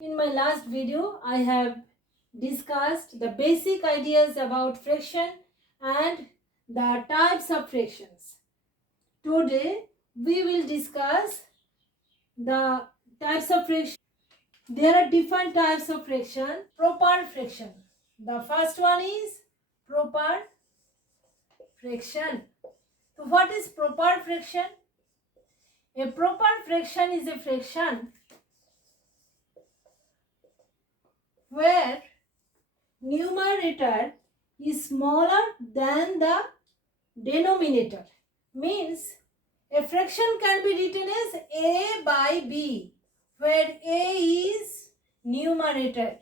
In my last video, I have discussed the basic ideas about fraction and the types of fractions. Today, we will discuss the types of fraction. There are different types of fraction. Proper fraction. The first one is proper fraction. So what is proper fraction? A proper fraction is a fraction where numerator is smaller than the denominator. Means a fraction can be written as a by b, where a is numerator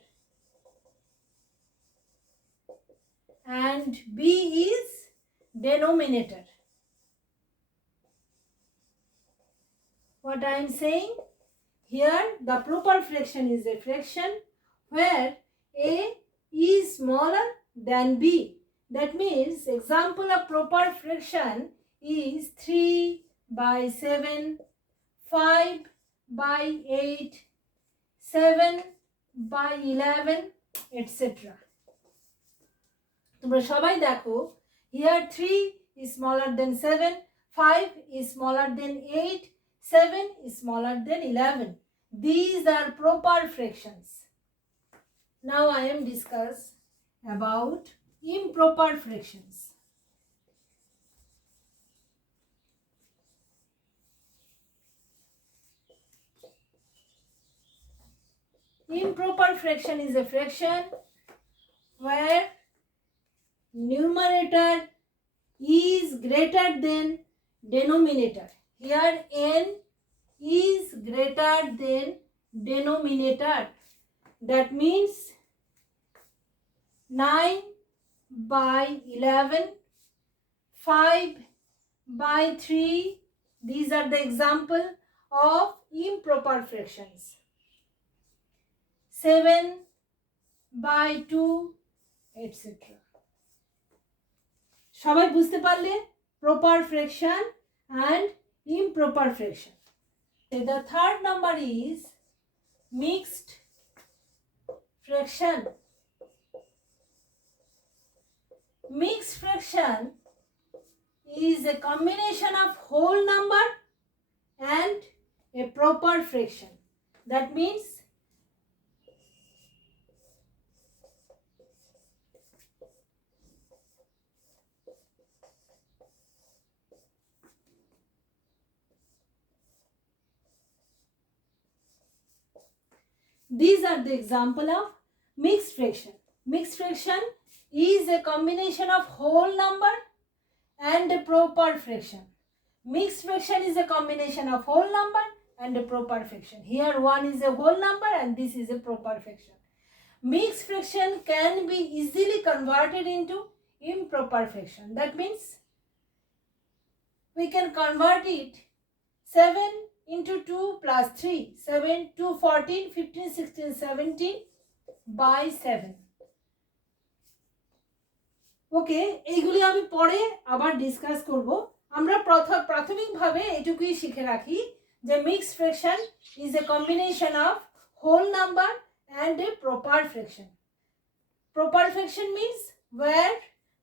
and b is denominator. What I am saying here, the proper fraction is a fraction where a is smaller than b. That means example of proper fraction is 3 by 7, 5 by 8, 7 by 11, etc. তোমরা সবাই দেখো, here 3 is smaller than 7, 5 is smaller than 8, 7 is smaller than 11. These are proper fractions. Now I am discuss about improper fractions. Improper fraction is a fraction where numerator is greater than denominator. Here n is greater than denominator. That means 9 by 11, 5 by 3. These are the example of improper fractions. 7 by 2, etc. সবাই বুঝতে পারলে proper fraction and improper fraction. The third number is mixed fraction. Mixed fraction is a combination of whole number and a proper fraction. That means these are the example of mixed fraction. Mixed fraction is a combination of whole number and a proper fraction. Mixed fraction is a combination of whole number and a proper fraction. Here one is a whole number and this is a proper fraction. Mixed fraction can be easily converted into improper fraction. That means we can convert it 7 into 2 plus 3, 7, 2, 14, 15, 16, 17 by 7. ওকে, এইগুলি আমি পরে আবার discuss করব। আমরা প্রাথমিকভাবে এটুকুই শিখে রাখি যে mixed fraction is a combination of whole number and a proper fraction. Proper fraction means where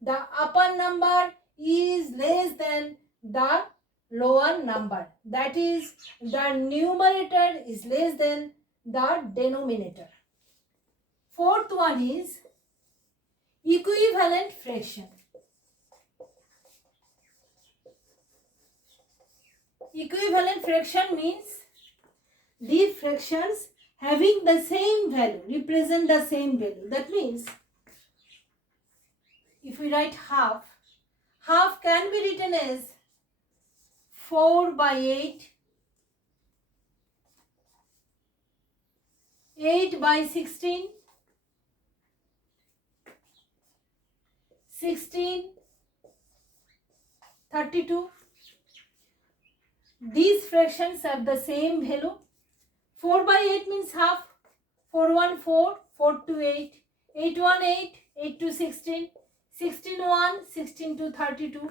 the upper number is less than the lower number. That is, the numerator is less than the denominator. Fourth one is equivalent fraction. Equivalent fraction means the fractions having the same value, represent the same value. That means if we write half, half can be written as 4 by 8, 8 by 16, 16, 32. These fractions have the same value. 4 by 8 means half. 4 1 4, 4 2 8, 8 1 8, 8 2 16, 16 1, 16 2 32.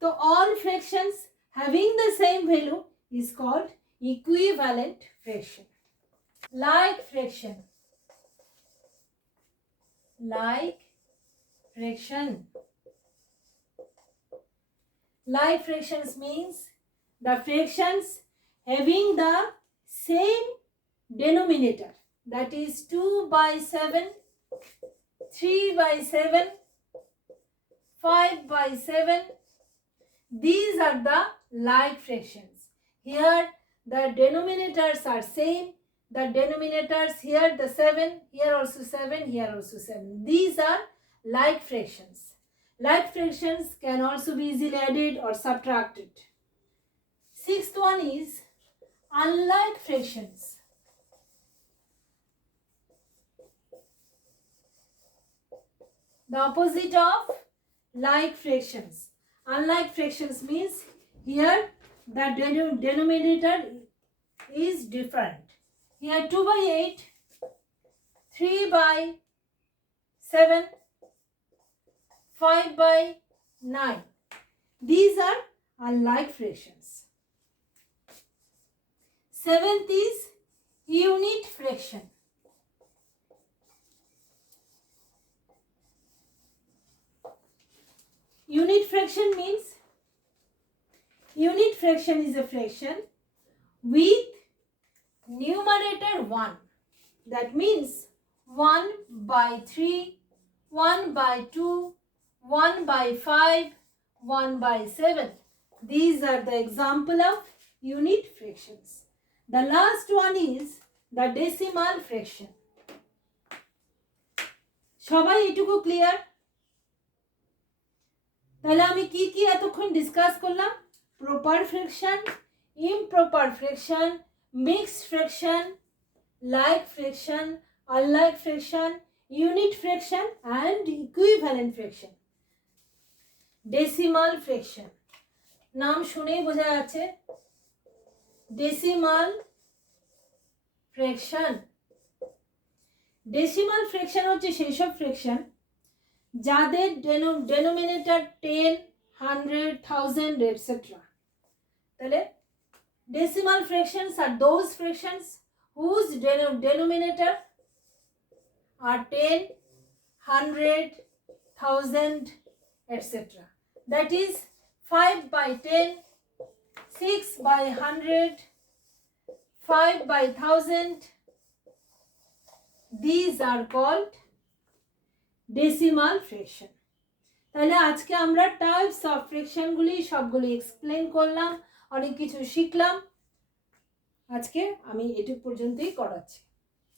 So all fractions having the same value is called equivalent fraction. Like fraction. Like fraction. Like fractions means the fractions having the same denominator, that is 2 by 7, 3 by 7, 5 by 7. These are the like fractions. Here the denominators are same. The denominators here the 7, here also 7, here also 7. These are like fractions. Like fractions can also be easily added or subtracted. Sixth one is unlike fractions. The opposite of like fractions. Unlike fractions means here the denominator is different. Here 2 by 8, 3 by 7, 5 by 9. These are unlike fractions. Seventh is unit fraction. Unit fraction means unit fraction is a fraction with numerator 1. That means 1 by 3, 1 by 2, 1 by 5, 1 by 7. These are the example of unit fractions. The last one is the decimal fraction. সবাই এটুকু clear? তাহলে আমি কি কি এতক্ষণ discuss করলাম? Proper fraction, improper fraction, mixed fraction, like fraction, unlike fraction, unit fraction and equivalent fraction. Decimal fraction নাম শুনেই বোঝা যাচ্ছে ডেসিমাল ফ্র্যাকশন। ডেসিমাল ফ্র্যাকশন হচ্ছে সেই সব ফ্র্যাকশন যাদের denominator 10, 100, 1000 etc. তাহলে decimal fractions are those fractions whose denominator are 10, 100, 1000 etc. That is 5 by 10, 6 by 100, 5 by 1000. These are called decimal fraction. তাহলে আজকে আমরা টাইপস অফ ফ্র্যাকশনগুলি সবগুলি এক্সপ্লেন করলাম, অনেক কিছু শিখলাম। আজকে আমি এটুকু পর্যন্তই করাচ্ছি।